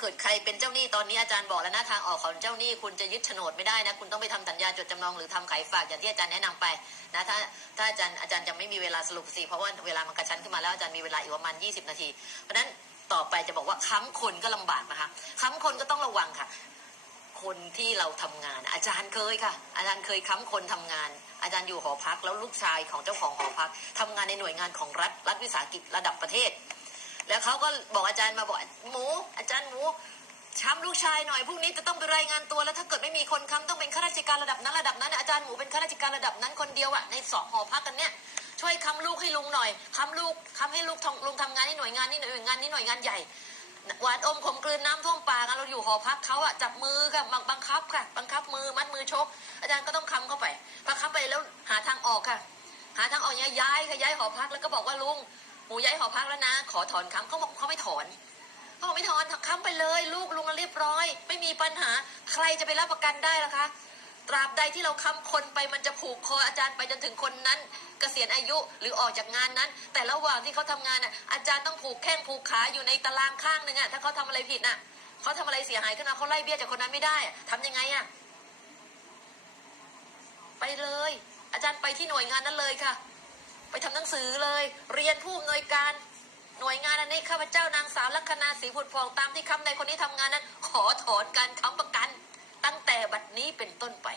เกิดใครเป็นเจ้าหนี้ตอนนี้อาจารย์บอกแล้วนะทางออกของเจ้าหนี้คุณจะยึดโฉนดไม่ได้นะ คุณต้องไปทำสัญญาจดจำนองหรือทำขายฝากอย่างที่อาจารย์แนะนำไปนะถ้าถ้าอาจารย์อาจารย์ยังไม่มีเวลาสรุปสิเพราะว่าเวลามันกระชั้นขึ้นมาแล้วอาจารย์มีเวลาอีกประมาณ 20 นาที เพราะฉะนั้นต่อไปจะบอกว่าค้ำคนก็ลำบากนะคะค้ำคนก็ต้องระวังค่ะ คนที่เราทำงาน อาจารย์เคยค่ะ อาจารย์เคยค้ำคนทำงานอาจารย์อยู่หอพักแล้วลูกชายของเจ้าของหอพักทำงานในหน่วยงานของรัฐรัฐวิสาหกิจระดับประเทศ แล้วเขาก็บอกอาจารย์มาบอกหมู อาจารย์หมูช้ำลูกชายหน่อยพรุ่งนี้จะต้องไปรายงานตัวแล้วถ้าเกิดไม่มีคนค้ำต้องเป็นข้าราชการระดับนั้นระดับนั้นอาจารย์หมูเป็นข้าราชการระดับนั้นคนเดียวอะในสองหอพักกันเนี่ยช่วยค้ำลูกให้ลุงหน่อยค้ำลูกค้ำให้ลูกทำลุงทำงานที่หน่วยงานนี่หน่วยงานนี่หน่วยงานใหญ่หวานอมขมกลืนน้ำท่วมปากเราอยู่หอพักเขาอะจับมือค่ะบังบังคับค่ะ บังคับมือมัดมือชก อาจารย์ก็ต้องค้ำเข้าไปพอค้ำไปแล้วหาทางออกค่ะ หาทางออกเนี่ยย้ายค่ะย้ายหอพักแล้วก็บอกว่าลุง หมูย้ายหอพักแล้วนะ ขอถอนค้ำเขาบอกเขาไม่ถอนเขาบอกไม่ถอนค้ำไปเลย ลูกลุงเรียบร้อย ไม่มีปัญหาใครจะไปรับประกันได้ล่ะคะ ตราบใดที่เราค้ำคนไปมันจะผูกคออาจารย์ไปจนถึงคนนั้นเกษียณอายุหรือออกจากงานนั้น แต่ระหว่างที่เขาทำงานน่ะอาจารย์ต้องผูกแข้งผูกขาอยู่ในตารางข้างหนึ่งอะถ้าเขาทำอะไรผิดน่ะเขาทำอะไรเสียหายขึ้นมาเขาไล่เบี้ยจากคนนั้นไม่ได้อะทำยังไงอะไปเลย อาจารย์ไปที่หน่วยงานนั้นเลยค่ะ ไปทำหนังสือเลย เรียนผู้อำนวยการ หน่วยงานอันนี้ข้าพเจ้านางสาวลัคนาศรีผุดพองตามที่คำในคนนี้ทำงานนั้น ขอถอนการค้ำประกัน ตั้งแต่บัดนี้เป็นต้นไป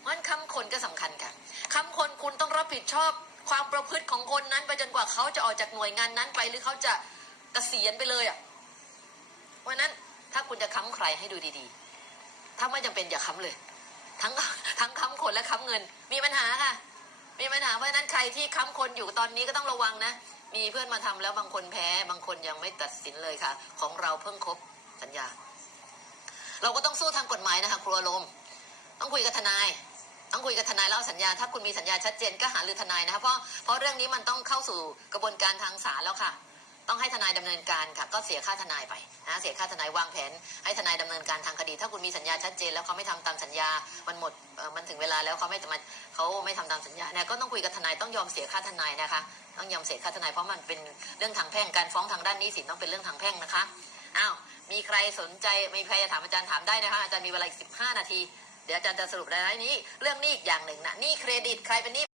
เพราะฉะนั้นคำคนก็สำคัญค่ะคำคนคุณต้องรับผิดชอบความประพฤติของคนนั้นไปจนกว่าเขาจะออกจากหน่วยงานนั้นไปหรือเขาจะเกษียณไปเลยอะเพราะฉะนั้นถ้าคุณจะค้ำใครให้ดูดีๆ ถ้าไม่จำเป็นอย่าค้ำเลย ทั้งทั้งค้ำคนและค้ำเงินมีปัญหาค่ะ มีปัญหาเพราะฉะนั้นใครที่ค้ำคนอยู่ตอนนี้ก็ต้องระวังนะ มีเพื่อนมาทำแล้วบางคนแพ้ บางคนยังไม่ตัดสินเลยค่ะ ของเราเพิ่งครบสัญญา เราก็ต้องสู้ทางกฎหมายนะคะครัวลม ต้องคุยกับทนาย ต้องคุยกับทนายแล้วเอาสัญญา ถ้าคุณมีสัญญาชัดเจนก็หารือทนายนะคะเพราะเพราะเรื่องนี้มันต้องเข้าสู่กระบวนการทางศาลแล้วค่ะ ต้องให้ทนายดำเนินการค่ะ ก็เสียค่าทนายไปนะเสียค่าทนายวางแผน ให้ทนายดำเนินการทางคดี ถ้าคุณมีสัญญาชัดเจนแล้วเขาไม่ทำตามสัญญา มันหมดมันถึงเวลาแล้วเขาไม่จะมาเขาไม่ทำตามสัญญาเนี่ยก็ต้องคุยกับทนายต้องยอมเสียค่าทนายนะคะ ต้องยอมเสียค่าทนายเพราะมันเป็นเรื่องทางแพ่งการฟ้องทางด้านนี้สินต้องเป็นเรื่องทางแพ่งนะคะอ้าวมีใครสนใจมีใครจะถามอาจารย์ถามได้นะคะอาจารย์มีเวลาอีกสิบห้านาทีเดี๋ยวอาจารย์จะสรุปรายนี้ เรื่องนี้อีกอย่างหนึ่งนะนี้เครดิตใครเป็นนี้